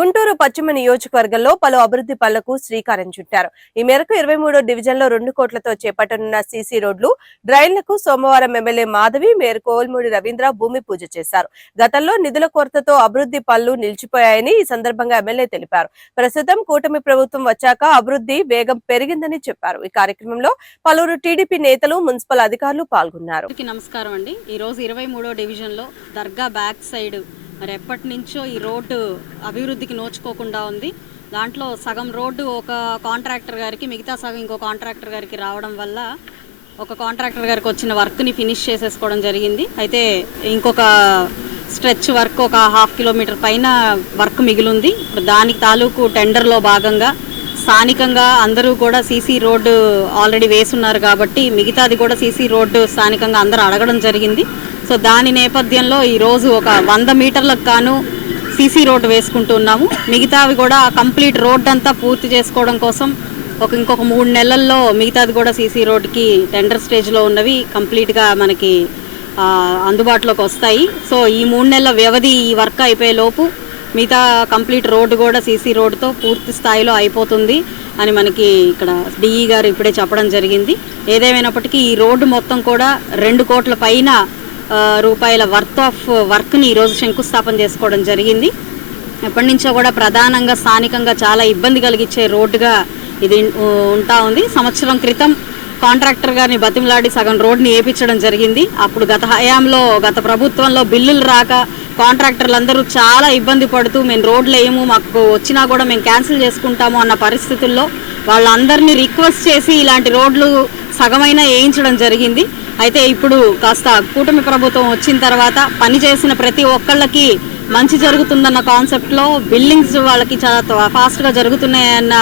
గుంటూరు పశ్చిమ నియోజకవర్గంలో పలు అభివృద్ధి పనులకు శ్రీకారం చుట్టారు. ఈ మేరకు 23వ డివిజన్లో 2 కోట్లతో చేపట్టనున్న సీసీ రోడ్లు, డ్రైన్లకు సోమవారం ఎమ్మెల్యే మాధవి, మేయర్ కోవెలమూడి రవీంద్ర భూమి పూజ చేశారు. గతంలో నిధుల కొరతతో అభివృద్ధి పనులు నిలిచిపోయాయని ఈ సందర్భంగా ఎమ్మెల్యే తెలిపారు. ప్రస్తుతం కూటమి ప్రభుత్వం వచ్చాక అభివృద్ధి వేగం పెరిగిందని చెప్పారు. ఈ కార్యక్రమంలో పలువురు టీడీపీ నేతలు, మున్సిపల్ అధికారులు పాల్గొన్నారు. నమస్కారం అండి. ఈ రోజు 23వ డివిజన్లో దర్గా బ్యాక్ సైడ్ మరి ఎప్పటి నుంచో ఈ రోడ్డు అభివృద్ధికి నోచుకోకుండా ఉంది. దాంట్లో సగం రోడ్డు ఒక కాంట్రాక్టర్ గారికి, మిగతా సగం ఇంకో కాంట్రాక్టర్ గారికి రావడం వల్ల ఒక కాంట్రాక్టర్ గారికి వచ్చిన వర్క్ని ఫినిష్ చేసేసుకోవడం జరిగింది. అయితే ఇంకొక స్ట్రెచ్ వర్క్ ఒక 1/2 కిలోమీటర్ పైన వర్క్ మిగిలింది. ఇప్పుడు దానికి తాలూకు టెండర్లో భాగంగా స్థానికంగా అందరూ కూడా సీసీ రోడ్డు ఆల్రెడీ వేసున్నారు కాబట్టి మిగతాది కూడా సీసీ రోడ్డు స్థానికంగా అందరూ అడగడం జరిగింది. సో దాని నేపథ్యంలో ఈరోజు ఒక 100 మీటర్లకు గాను సీసీ రోడ్డు వేసుకుంటున్నాము. మిగతావి కూడా కంప్లీట్ రోడ్ అంతా పూర్తి చేసుకోవడం కోసం ఇంకొక 3 నెలల్లో మిగతాది కూడా సీసీ రోడ్డుకి టెండర్ స్టేజ్లో ఉన్నవి కంప్లీట్గా మనకి అందుబాటులోకి వస్తాయి. సో ఈ 3 నెలల వ్యవధి ఈ వర్క్ అయిపోయే లోపు మిగతా కంప్లీట్ రోడ్డు కూడా సీసీ రోడ్డుతో పూర్తి స్థాయిలో అయిపోతుంది అని మనకి ఇక్కడ డిఈ గారు ఇప్పుడే చెప్పడం జరిగింది. ఏదేమైనప్పటికీ ఈ రోడ్డు మొత్తం కూడా 2 కోట్ల పైన రూపాయల వర్త్ ఆఫ్ వర్క్ని ఈరోజు శంకుస్థాపన చేసుకోవడం జరిగింది. ఎప్పటి నుంచో కూడా ప్రధానంగా స్థానికంగా చాలా ఇబ్బంది కలిగించే రోడ్డుగా ఇది ఉంటా ఉంది. సంవత్సరం క్రితం కాంట్రాక్టర్ గారిని బతిమలాడి సగం రోడ్ని వేయించడం జరిగింది. అప్పుడు గత ప్రభుత్వంలో బిల్లులు రాక కాంట్రాక్టర్లందరూ చాలా ఇబ్బంది పడుతూ మేము రోడ్లు వేయము, మాకు వచ్చినా కూడా మేము క్యాన్సిల్ చేసుకుంటాము అన్న పరిస్థితుల్లో వాళ్ళందరినీ రిక్వెస్ట్ చేసి ఇలాంటి రోడ్లు సగమైనా వేయించడం జరిగింది. అయితే ఇప్పుడు కాస్త కూటమి ప్రభుత్వం వచ్చిన తర్వాత పని చేసిన ప్రతి ఒక్కళ్ళకి మంచి జరుగుతుందన్న కాన్సెప్ట్లో బిల్డింగ్స్ వాళ్ళకి చాలా ఫాస్ట్గా జరుగుతున్నాయన్న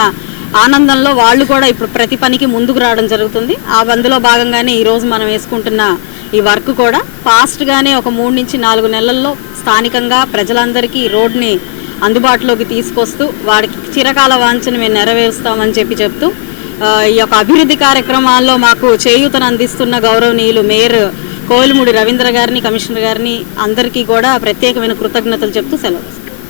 ఆనందంలో వాళ్ళు కూడా ఇప్పుడు ప్రతి పనికి ముందుకు రావడం జరుగుతుంది. అందులో భాగంగానే ఈరోజు మనం వేసుకుంటున్న ఈ వర్క్ కూడా ఫాస్ట్గానే ఒక 3 నుంచి 4 నెలల్లో స్థానికంగా ప్రజలందరికీ ఈ రోడ్ని అందుబాటులోకి తీసుకొస్తూ వాడికి చిరకాల వాంఛను మేము నెరవేరుస్తామని చెప్తూ ఈ యొక్క అభివృద్ధి కార్యక్రమాల్లో మాకు చేయూతను అందిస్తున్న గౌరవనీయులు మేయర్ కోవెలమూడి రవీంద్ర గారిని, కమిషనర్ గారిని అందరికీ కూడా ప్రత్యేకమైన కృతజ్ఞతలు చెప్తూ సెలవు.